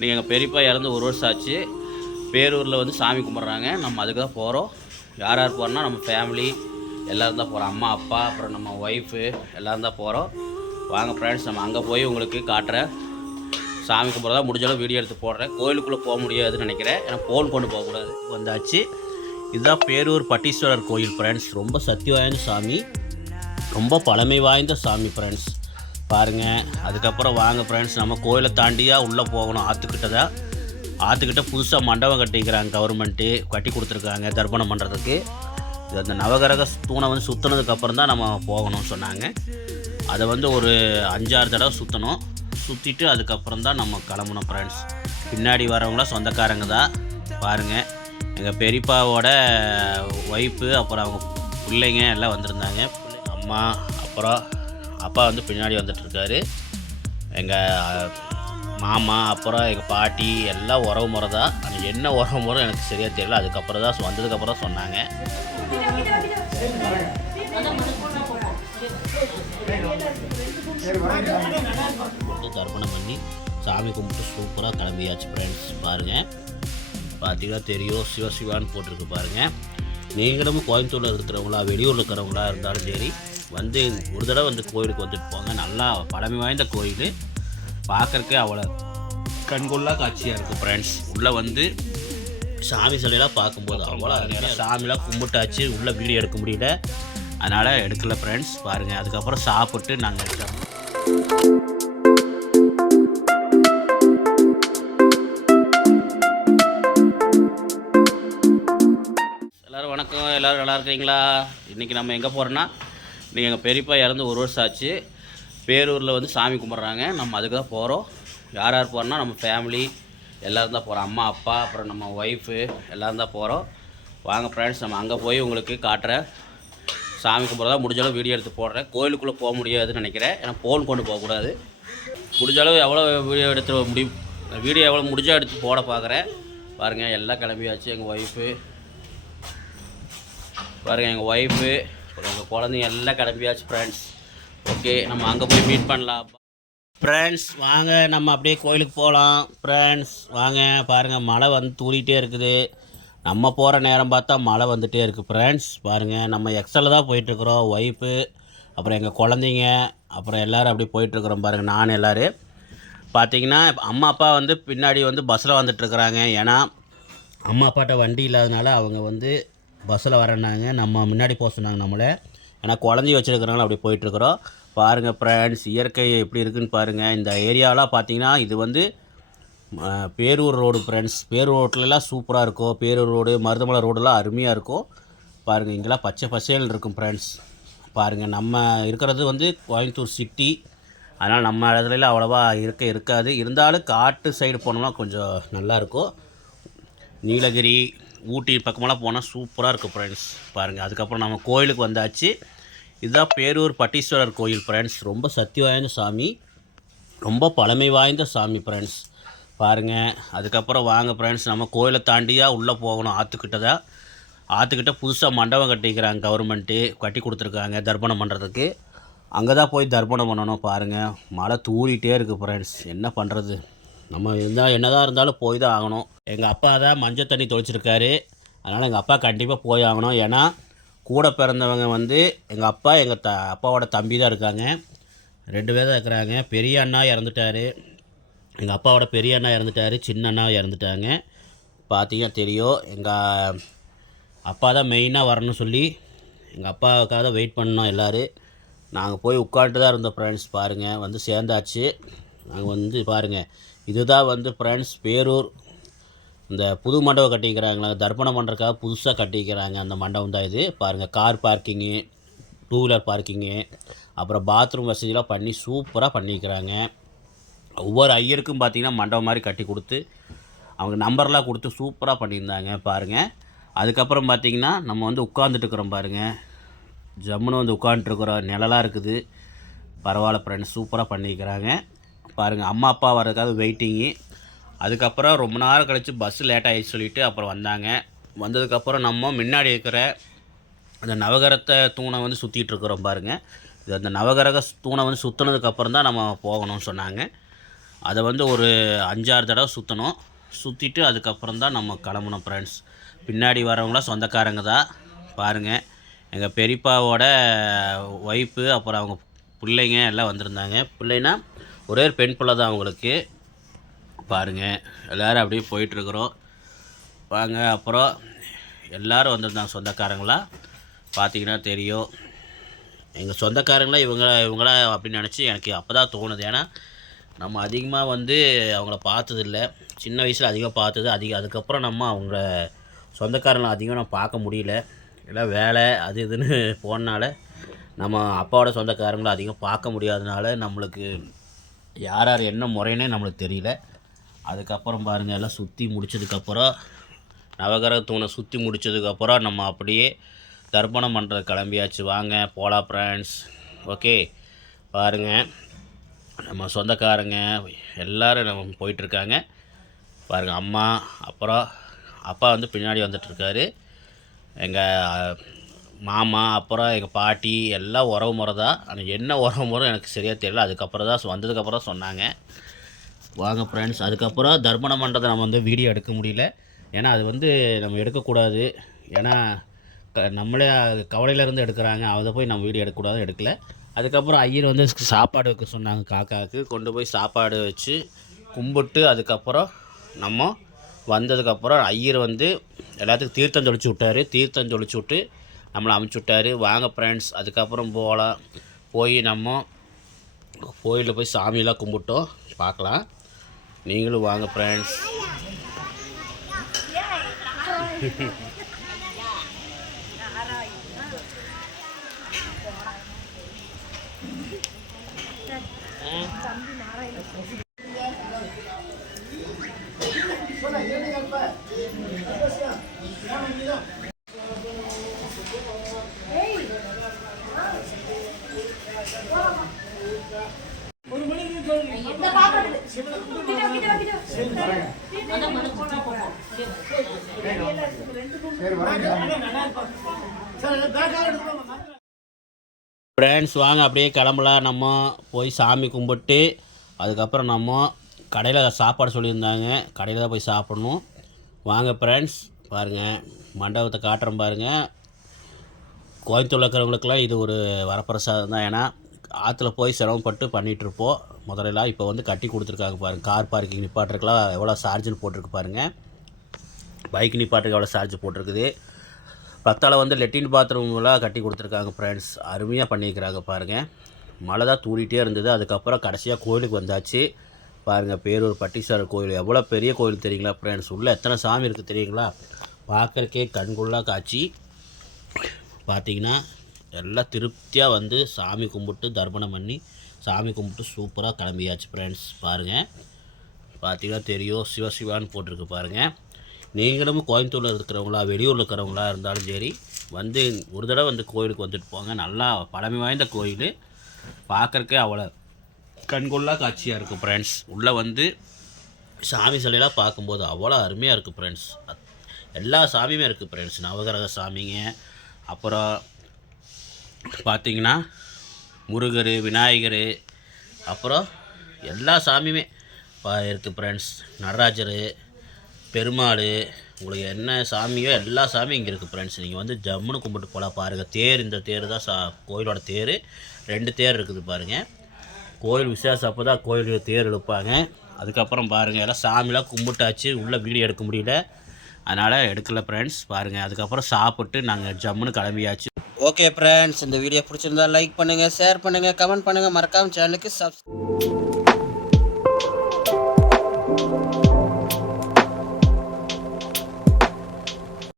நீங்கள் எங்கள் பெரியப்பா இறந்து 1 வருஷம் ஆச்சு. பேரூரில் வந்து சாமி கும்பிட்றாங்க. நம்ம அதுக்கு தான் போகிறோம். யார் யார் போகிறோன்னா நம்ம ஃபேமிலி எல்லோரும் தான் போகிறோம். அம்மா அப்பா அப்புறம் நம்ம ஒய்ஃபு எல்லோரும் தான் போகிறோம். வாங்க ஃப்ரெண்ட்ஸ், நம்ம அங்கே போய் உங்களுக்கு காட்டுறேன். சாமி கும்பிட்றதா முடிஞ்சாலும் வீடியோ எடுத்து போடுறேன். கோயிலுக்குள்ளே போக முடியாதுன்னு நினைக்கிறேன், ஏன்னா ஃபோன் கொண்டு போகக்கூடாது. வந்தாச்சு. இதுதான் பேரூர் பட்டீஸ்வரர் கோயில் ஃப்ரெண்ட்ஸ். ரொம்ப சக்தி வாய்ந்த சாமி, ரொம்ப பழமை வாய்ந்த சாமி ஃப்ரெண்ட்ஸ். பாருங்கள். அதுக்கப்புறம் வாங்க ஃப்ரெண்ட்ஸ், நம்ம கோயிலை தாண்டியாக உள்ளே போகணும். ஆற்றுக்கிட்ட புதுசாக மண்டபம் கட்டிக்கிறாங்க. கவர்மெண்ட்டு கட்டி கொடுத்துருக்காங்க தர்ப்பணம் பண்ணுறதுக்கு. இது அந்த நவகிரக தூணை வந்து சுற்றினதுக்கப்புறம் தான் நம்ம போகணும்னு சொன்னாங்க. அதை வந்து ஒரு 5-6 தடவை சுற்றணும். சுற்றிட்டு அதுக்கப்புறம் தான் நம்ம கிளம்பணும் ஃப்ரெண்ட்ஸ். பின்னாடி வரவங்களாம் சொந்தக்காரங்க தான். பாருங்கள், எங்கள் பெரியப்பாவோட ஒய்ஃபு அப்புறம் அவங்க பிள்ளைங்க எல்லாம் வந்திருந்தாங்க. அம்மா அப்புறம் அப்பா வந்து பின்னாடி வந்துட்டுருக்காரு. எங்கள் மாமா அப்புறம் எங்கள் பாட்டி எல்லாம் உறவு முறை தான். அது என்ன உறவு முறை எனக்கு சரியாக தெரியல. அதுக்கப்புறம் தான் வந்ததுக்கப்புறம் சொன்னாங்க. தர்ப்பணம் பண்ணி சாமி கும்பிட்டு சூப்பராக கிளம்பியாச்சு ஃப்ரெண்ட்ஸ். பாருங்கள், பார்த்தீங்கன்னா தெரியும், சிவசிவான்னு போட்டிருக்கு பாருங்கள். நீங்களும் கோயம்புத்தூரில் இருக்கிறவங்களா வெளியூரில் இருக்கிறவங்களா இருந்தாலும் சரி, வந்து ஒரு தடவை வந்து கோயிலுக்கு வந்துட்டு போங்க. நல்லா பழமை வாய்ந்த கோயில், பார்க்குறக்கே அவ்வளோ கண்கொள்ளா காட்சியாக இருக்கும் ஃப்ரெண்ட்ஸ். உள்ளே வந்து சாமி சிலையெல்லாம் பார்க்கும்போது அவ்வளோ சாமிலாம் கும்பிட்டாச்சு. உள்ளே வீடியோ எடுக்க முடியல, அதனால் எடுக்கல ஃப்ரெண்ட்ஸ். பாருங்கள், அதுக்கப்புறம் சாப்பிட்டு நாங்கள் எடுத்தோம். எல்லோரும் வணக்கம். எல்லோரும் நல்லா இருக்கிறீங்களா? இன்றைக்கி நம்ம எங்கே போகிறோன்னா, இன்றைக்கி எங்கள் பெரியப்பா இறந்து 1 வருஷம் ஆச்சு. பேரூரில் வந்து சாமி கும்பிட்றாங்க. நம்ம அதுக்கு தான் போகிறோம். யார் யார் போகிறோன்னா நம்ம ஃபேமிலி எல்லோரும் தான் போகிறோம். அம்மா அப்பா அப்புறம் நம்ம ஒய்ஃபு எல்லோரும் தான் போகிறோம். வாங்க ஃப்ரெண்ட்ஸ், நம்ம அங்கே போய் உங்களுக்கு காட்டுறேன். சாமி கும்பிட்றதா முடிஞ்சாலும் வீடியோ எடுத்து போடுறேன். கோயிலுக்குள்ளே போக முடியாதுன்னு நினைக்கிறேன், ஏன்னா ஃபோன் கொண்டு போகக்கூடாது. முடிஞ்சாலும் எவ்வளோ வீடியோ எடுத்து வீடியோ எவ்வளோ முடிஞ்சால் எடுத்து போட பார்க்குறேன். பாருங்கள், எல்லாம் கிளம்பியாச்சு. எங்கள் ஒய்ஃபு பாருங்கள், எங்கள் ஒய்ஃபு அப்புறம் எங்கள் குழந்தைங்க எல்லாம் கிளம்பியாச்சு ஃப்ரெண்ட்ஸ். ஓகே, நம்ம அங்கே போய் மீட் பண்ணலாம் ஃப்ரெண்ட்ஸ். வாங்க, நம்ம அப்படியே கோயிலுக்கு போகலாம் ஃப்ரெண்ட்ஸ். வாங்க. பாருங்கள், மழை வந்து தூரிகிட்டே இருக்குது. நம்ம போகிற நேரம் பார்த்தா மழை வந்துகிட்டே இருக்குது ஃப்ரெண்ட்ஸ். பாருங்கள், நம்ம எக்ஸலில் தான் போயிட்டுருக்குறோம். ஒய்ஃபு அப்புறம் எங்கள் குழந்தைங்க அப்புறம் எல்லோரும் அப்படி போயிட்டுருக்குறோம். பாருங்கள், நான் எல்லோரும் பார்த்தீங்கன்னா அம்மா அப்பா வந்து பின்னாடி வந்து பஸ்ஸில் வந்துட்டுருக்குறாங்க. ஏன்னா அம்மா அப்பாட்ட வண்டி இல்லாதனால அவங்க வந்து பஸ்ஸில் வரேன்னாங்க. நம்ம முன்னாடி போக சொன்னாங்க நம்மளை, ஏன்னா குழந்தைய வச்சுருக்கிறனால அப்படி போயிட்டுருக்குறோம். பாருங்கள் ஃப்ரெண்ட்ஸ், இயற்கை எப்படி இருக்குதுன்னு பாருங்கள். இந்த ஏரியாவெலாம் பார்த்தீங்கன்னா இது வந்து பேரூர் ரோடு ஃப்ரெண்ட்ஸ். பேரூர் ரோட்லலாம் சூப்பராக இருக்கும். பேரூர் ரோடு, மருதமலை ரோடெல்லாம் அருமையாக இருக்கும். பாருங்கள், இங்கெல்லாம் பச்சை பசேல் இருக்கும் ஃப்ரெண்ட்ஸ். பாருங்கள், நம்ம இருக்கிறது வந்து கோயம்புத்தூர் சிட்டி, அதனால் நம்ம இடத்துலலாம் அவ்வளோவா இருக்காது. இருந்தாலும் காட்டு சைடு போனோம்னா கொஞ்சம் நல்லாயிருக்கும். நீலகிரி, ஊட்டி பக்கமெல்லாம் போனால் சூப்பராக இருக்கும் ஃப்ரெண்ட்ஸ். பாருங்கள், அதுக்கப்புறம் நம்ம கோயிலுக்கு வந்தாச்சு. இதுதான் பேரூர் பட்டீஸ்வரர் கோயில் ஃப்ரெண்ட்ஸ். ரொம்ப சக்தி வாய்ந்த சாமி, ரொம்ப பழமை வாய்ந்த சாமி ஃப்ரெண்ட்ஸ். பாருங்கள், அதுக்கப்புறம் வாங்க ஃப்ரெண்ட்ஸ், நம்ம கோயிலை தாண்டியாக உள்ளே போகணும். ஆற்றுக்கிட்ட புதுசாக மண்டபம் கட்டிக்கிறாங்க. கவர்மெண்ட்டு கட்டி கொடுத்துருக்காங்க தர்ப்பணம் பண்ணுறதுக்கு. அங்கே தான் போய் தர்ப்பணம் பண்ணணும். பாருங்கள், மழை தூரிகிட்டே இருக்குது ஃப்ரெண்ட்ஸ். என்ன பண்ணுறது, நம்ம என்னதான் இருந்தாலும் போய் தான் ஆகணும். எங்கள் அப்பா தான் மஞ்சள் தண்ணி தொளிச்சிருக்காரு, அதனால் எங்கள் அப்பா கண்டிப்பாக போய் ஆகணும். ஏன்னா கூட பிறந்தவங்க வந்து எங்கள் அப்பா, எங்கள் அப்பாவோட தம்பி தான் இருக்காங்க. 2 பேர் தான் இருக்கிறாங்க. பெரிய அண்ணா இறந்துட்டார், எங்கள் அப்பாவோட பெரிய அண்ணா இறந்துட்டார், சின்ன அண்ணா இறந்துட்டாங்க. பார்த்தீங்கன்னா தெரியும். எங்கள் அப்பா தான் மெயினாக வரணும்னு சொல்லி எங்கள் அப்பாவுக்காக தான் வெயிட் பண்ணோம் எல்லோரும். நாங்கள் போய் உட்காந்துட்டு தான் இருந்தோம் ஃப்ரெண்ட்ஸ். பாருங்கள், வந்து சேர்ந்தாச்சு. நாங்கள் வந்து பாருங்கள், இதுதான் வந்து ஃப்ரெண்ட்ஸ் பேரூர். இந்த புது மண்டபம் கட்டிக்கிறாங்களா, தர்ப்பணம் பண்ணுறதுக்காக புதுசாக கட்டிக்கிறாங்க. அந்த மண்டபம் தான் இது. பாருங்கள், கார் பார்க்கிங்கு, 2 வீலர் பார்க்கிங்கு, அப்புறம் பாத்ரூம் வசதியெலாம் பண்ணி சூப்பராக பண்ணிக்கிறாங்க. ஒவ்வொரு ஐயருக்கும் பார்த்திங்கன்னா மண்டபம் மாதிரி கட்டி கொடுத்து அவங்க நம்பர்லாம் கொடுத்து சூப்பராக பண்ணியிருந்தாங்க. பாருங்கள், அதுக்கப்புறம் பார்த்திங்கன்னா நம்ம வந்து உட்காந்துட்டுருக்குறோம். பாருங்கள், ஜம்முன்னு வந்து உட்காந்துட்டுருக்குறோம். நிழலாக இருக்குது. பரவாயில்ல ஃப்ரெண்ட்ஸ், சூப்பராக பண்ணிக்கிறாங்க. பாருங்கள், அம்மா அப்பா வர்றதுக்காக வெயிட்டிங்கு. அதுக்கப்புறம் ரொம்ப நேரம் கழித்து பஸ்ஸு லேட் ஆகிடுச்சு சொல்லிவிட்டு அப்புறம் வந்தாங்க. வந்ததுக்கப்புறம் நம்ம முன்னாடி இருக்கிற அந்த நவகிரகத்தை தூணை வந்து சுற்றிட்டுருக்குறோம். பாருங்கள், இது அந்த நவகிரக தூணை வந்து சுற்றினதுக்கப்புறம் தான் நம்ம போகணும்னு சொன்னாங்க. அதை வந்து ஒரு 5-6 தடவை சுற்றணும். சுற்றிட்டு அதுக்கப்புறம் தான் நம்ம கிளம்பணும் ஃப்ரெண்ட்ஸ். பின்னாடி வரவங்களாம் சொந்தக்காரங்க தான். பாருங்கள், எங்கள் பெரியப்பாவோட ஒய்ஃபு, அப்புறம் அவங்க பிள்ளைங்க எல்லாம் வந்திருந்தாங்க. பிள்ளைனா ஒரே ஒரு பெண் பிள்ளை தான் அவங்களுக்கு. பாருங்கள், எல்லோரும் அப்படியே போயிட்டுருக்குறோம். வாங்க, அப்புறம் எல்லோரும் வந்திருந்தாங்க சொந்தக்காரங்களாம். பார்த்தீங்கன்னா தெரியும், எங்கள் சொந்தக்காரங்களாம் இவங்களா அப்படின்னு நினச்சி எனக்கு அப்போ தான் தோணுது. ஏன்னா நம்ம அதிகமாக வந்து அவங்கள பார்த்ததில்ல. சின்ன வயசில் அதிகம் பார்த்தது அதுக்கப்புறம் நம்ம அவங்க சொந்தக்காரங்களை அதிகம் நான் பார்க்க முடியல. எல்லாம் வேலை அது இதுன்னு போனனால நம்ம அப்பாவோட சொந்தக்காரங்களும் அதிகம் பார்க்க முடியாதனால நம்மளுக்கு யார் யார் என்ன முறைன்னே நம்மளுக்கு தெரியல. அதுக்கப்புறம் பாருங்கள், எல்லாம் சுற்றி முடித்ததுக்கப்புறம் நவகிரக தூணை சுற்றி முடித்ததுக்கப்புறம் நம்ம அப்படியே தர்ப்பணம் பண்ணுறது கிளம்பியாச்சு. வாங்க போகலாம் ஃப்ரெண்ட்ஸ். ஓகே, பாருங்கள், நம்ம சொந்தக்காரங்க எல்லோரும் நம்ம போயிட்டுருக்காங்க. பாருங்கள், அம்மா, அப்புறம் அப்பா வந்து பின்னாடி வந்துட்டுருக்காரு. எங்கள் மாமா, அப்புறம் எங்கள் பாட்டி எல்லாம் உறவு முறை தான். ஆனால் என்ன உறவு முறை எனக்கு சரியாக தெரியல. அதுக்கப்புறம் தான் வந்ததுக்கப்புறம் சொன்னாங்க. வாங்க ஃப்ரெண்ட்ஸ், அதுக்கப்புறம் தர்ப்பணம் பண்ணுறதை நம்ம வந்து வீடியோ எடுக்க முடியல. ஏன்னா அது வந்து நம்ம எடுக்கக்கூடாது. ஏன்னா நம்மளே கவலையிலேருந்து எடுக்கிறாங்க, அதை போய் நம்ம வீடியோ எடுக்கக்கூடாது, எடுக்கலை. அதுக்கப்புறம் ஐயர் வந்து சாப்பாடு வைக்க சொன்னாங்க. காக்காவுக்கு கொண்டு போய் சாப்பாடு வச்சு கும்பிட்டு அதுக்கப்புறம் நம்ம வந்ததுக்கப்புறம் ஐயர் வந்து எல்லாத்துக்கும் தீர்த்தம் தெளிச்சு விட்டார். தீர்த்தம் தெளிச்சு விட்டு நம்மளை அமுச்சு விட்டார். வாங்க ஃப்ரெண்ட்ஸ், அதுக்கப்புறம் போகலாம். போய் நம்ம கோயிலில் போய் சாமியெல்லாம் கும்பிட்டோம், பார்க்கலாம். நீங்களும் வாங்க ஃப்ரெண்ட்ஸ். ஃப்ரெண்ட்ஸ் வாங்க அப்படியே கிளம்பலாம். நம்ம போய் சாமி கும்பிட்டு அதுக்கப்புறம் நம்ம கடையில் சாப்பாடு சொல்லியிருந்தாங்க, கடையில் தான் போய் சாப்பிட்ணும். வாங்க ஃப்ரெண்ட்ஸ், பாருங்கள் மண்டபத்தை காட்டுறோம் பாருங்கள். கோயம்புத்தூரில் இருக்கிறவங்களுக்கெல்லாம் இது ஒரு வரப்பிரசாதம் தான். ஏன்னா ஆற்றுல போய் சிரமப்பட்டு பண்ணிகிட்ருப்போம் முதலெல்லாம். இப்போ வந்து கட்டி கொடுத்துருக்காங்க பாருங்கள். கார் பார்க்கிங் நிப்பாட்டுறதுக்கெலாம் எவ்வளோ சார்ஜுன்னு போட்டிருக்கு பாருங்கள். பைக் நிப்பாட்டுக்கு எவ்வளோ சார்ஜ் போட்டிருக்குது. பத்தால் வந்து லெட்டின் பாத்ரூம்லாம் கட்டி கொடுத்துருக்காங்க ஃப்ரெண்ட்ஸ். அருமையாக பண்ணியிருக்கிறாங்க பாருங்கள். மழை தான் தூடிகிட்டே இருந்தது. அதுக்கப்புறம் கடைசியாக கோயிலுக்கு வந்தாச்சு. பாருங்கள், பேரூர் பட்டீஸ்வரர் கோயில் எவ்வளோ பெரிய கோயில் தெரியுங்களா ஃப்ரெண்ட்ஸ். உள்ளே எத்தனை சாமி இருக்குது தெரியுங்களா. பார்க்குறக்கே கண்கொள்ளா காட்சி. பார்த்திங்கன்னா எல்லாம் திருப்தியாக வந்து சாமி கும்பிட்டு தர்ப்பணம் பண்ணி சாமி கும்பிட்டு சூப்பராக கிளம்பியாச்சு ஃப்ரெண்ட்ஸ். பாருங்கள், பார்த்திங்கன்னா தெரியும், சிவசிவான்னு போட்டிருக்கு பாருங்கள். நீங்களும் கோயம்புத்தூரில் இருக்கிறவங்களா வெளியூரில் இருக்கிறவங்களா இருந்தாலும் சரி, வந்து ஒரு தடவை வந்து கோயிலுக்கு வந்துட்டு போங்க. நல்லா பழமை வாய்ந்த கோயில். பார்க்குறக்கே அவ்வளோ கண்கொள்ளா காட்சியாக இருக்கும் ஃப்ரெண்ட்ஸ். உள்ளே வந்து சாமி சிலையெல்லாம் பார்க்கும்போது அவ்வளோ அருமையாக இருக்குது ஃப்ரெண்ட்ஸ். எல்லா சாமியுமே இருக்குது ஃப்ரெண்ட்ஸ். நவகிரக சாமிங்க, அப்புறம் பார்த்திங்கன்னா முருகர், விநாயகர், அப்புறம் எல்லா சாமியுமே இருக்குது ஃப்ரெண்ட்ஸ். நடராஜர், பெருமாள், உங்களுக்கு என்ன சாமியோ எல்லா சாமியும் இங்கே இருக்குது ஃப்ரெண்ட்ஸ். நீங்கள் வந்து ஜம்முன்னு கும்பிட்டு போகலாம். பாருங்கள், தேர், இந்த தேர் தான் கோயிலோட தேர். 2 தேர் இருக்குது பாருங்கள். கோயில் விசேஷம் அப்போ தான் கோயில் தேர் இழுப்பாங்க. அதுக்கப்புறம் பாருங்கள், எல்லாம் சாமிலாம் கும்பிட்டாச்சு. உள்ளே வீடியோ எடுக்க முடியல, அதனால் எடுக்கலை ஃப்ரெண்ட்ஸ். பாருங்கள், அதுக்கப்புறம் சாப்பிட்டு நாங்கள் ஜம்முன்னு கிளம்பியாச்சு. ஓகே ஃப்ரெண்ட்ஸ், இந்த வீடியோ பிடிச்சிருந்தா லைக் பண்ணுங்கள், ஷேர் பண்ணுங்கள், கமெண்ட் பண்ணுங்கள். மறக்காமல் சேனலுக்கு சப்ஸ்கிரைப்